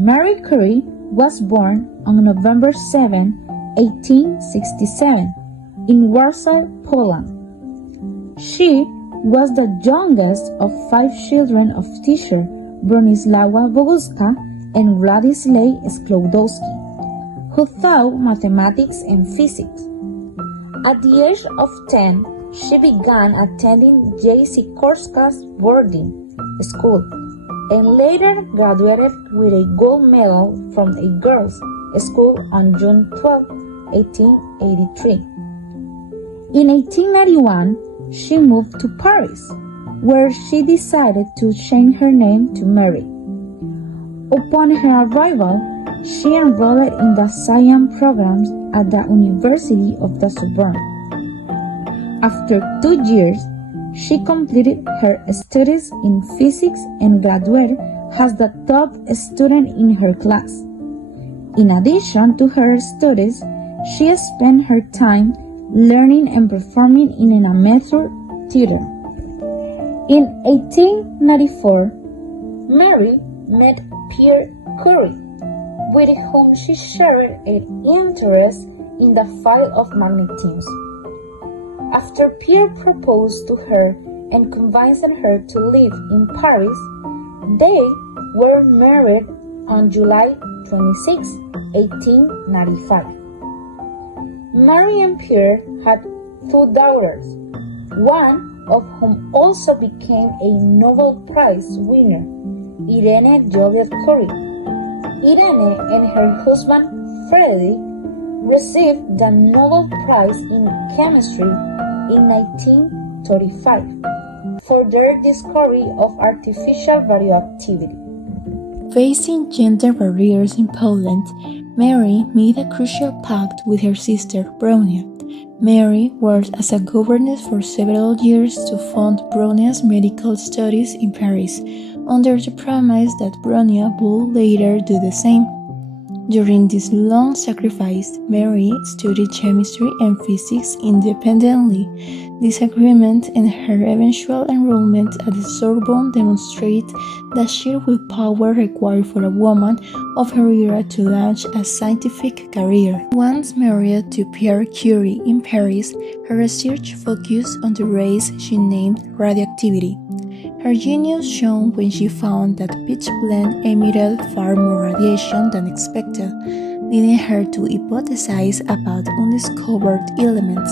Marie Curie was born on November 7, 1867, in Warsaw, Poland. She was the youngest of 5 children of teacher Bronisława Boguska and Władysław Sklodowski, who taught mathematics and physics. At the age of 10, she began attending J.C. Korska's boarding school and later graduated with a gold medal from a girls' school on June 12, 1883. In 1891, she moved to Paris, where she decided to change her name to Mary. Upon her arrival, she enrolled in the science programs at the University of the Sorbonne. After 2 years, she completed her studies in physics and graduated as the top student in her class. In addition to her studies, she spent her time learning and performing in an amateur theater. In 1894, Mary met Pierre Curie, with whom she shared an interest in the field of magnetism. After Pierre proposed to her and convinced her to live in Paris, they were married on July 26, 1895. Mary and Pierre had 2 daughters, one of whom also became a Nobel Prize winner, Irene Joliot Curie. Irene and her husband Frederick received the Nobel Prize in Chemistry in 1935 for their discovery of artificial radioactivity. Facing gender barriers in Poland, Mary made a crucial pact with her sister Bronia. Mary worked as a governess for several years to fund Bronia's medical studies in Paris, under the promise that Bronia would later do the same. During this long sacrifice, Mary studied chemistry and physics independently. This agreement and her eventual enrollment at the Sorbonne demonstrate the sheer willpower required for a woman of her era to launch a scientific career. Once married to Pierre Curie in Paris, her research focused on the rays she named radioactivity. Her genius shone when she found that pitch blende emitted far more radiation than expected, leading her to hypothesize about undiscovered elements.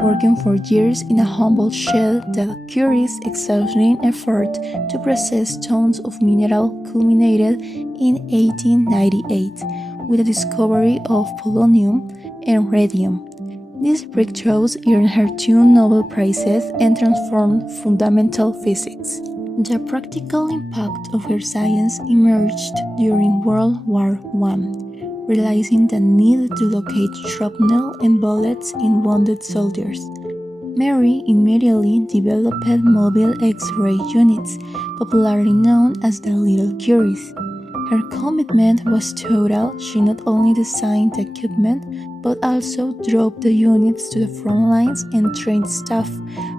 Working for years in a humble shell, that Curie's exhausting effort to process tons of mineral culminated in 1898 with the discovery of polonium and radium. These breakthroughs earned her 2 Nobel Prizes and transformed fundamental physics. The practical impact of her science emerged during World War I, realizing the need to locate shrapnel and bullets in wounded soldiers. Mary immediately developed mobile X-ray units, popularly known as the Little Curies. Her commitment was total. She not only designed the equipment, but also drove the units to the front lines and trained staff,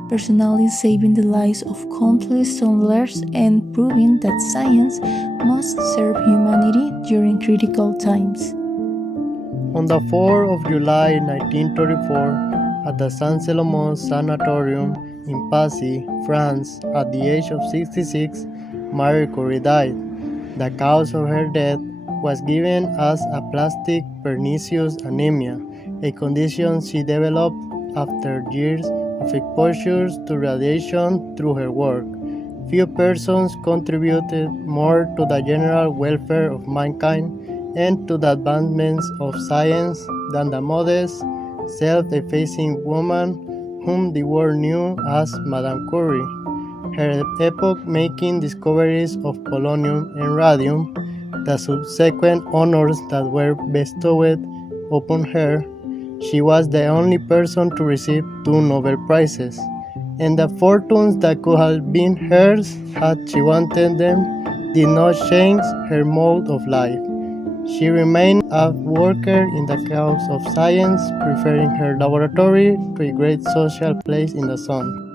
personally saving the lives of countless soldiers and proving that science must serve humanity during critical times. On the 4th of July 1934, at the Saint-Salomon Sanatorium in Passy, France, at the age of 66, Marie Curie died. The cause of her death was given as aplastic pernicious anemia, a condition she developed after years of exposure to radiation through her work. Few persons contributed more to the general welfare of mankind and to the advancements of science than the modest, self-effacing woman whom the world knew as Madame Curie. Her epoch-making discoveries of polonium and radium, the subsequent honors that were bestowed upon her, she was the only person to receive 2 Nobel Prizes, and the fortunes that could have been hers had she wanted them did not change her mode of life. She remained a worker in the cause of science, preferring her laboratory to a great social place in the sun.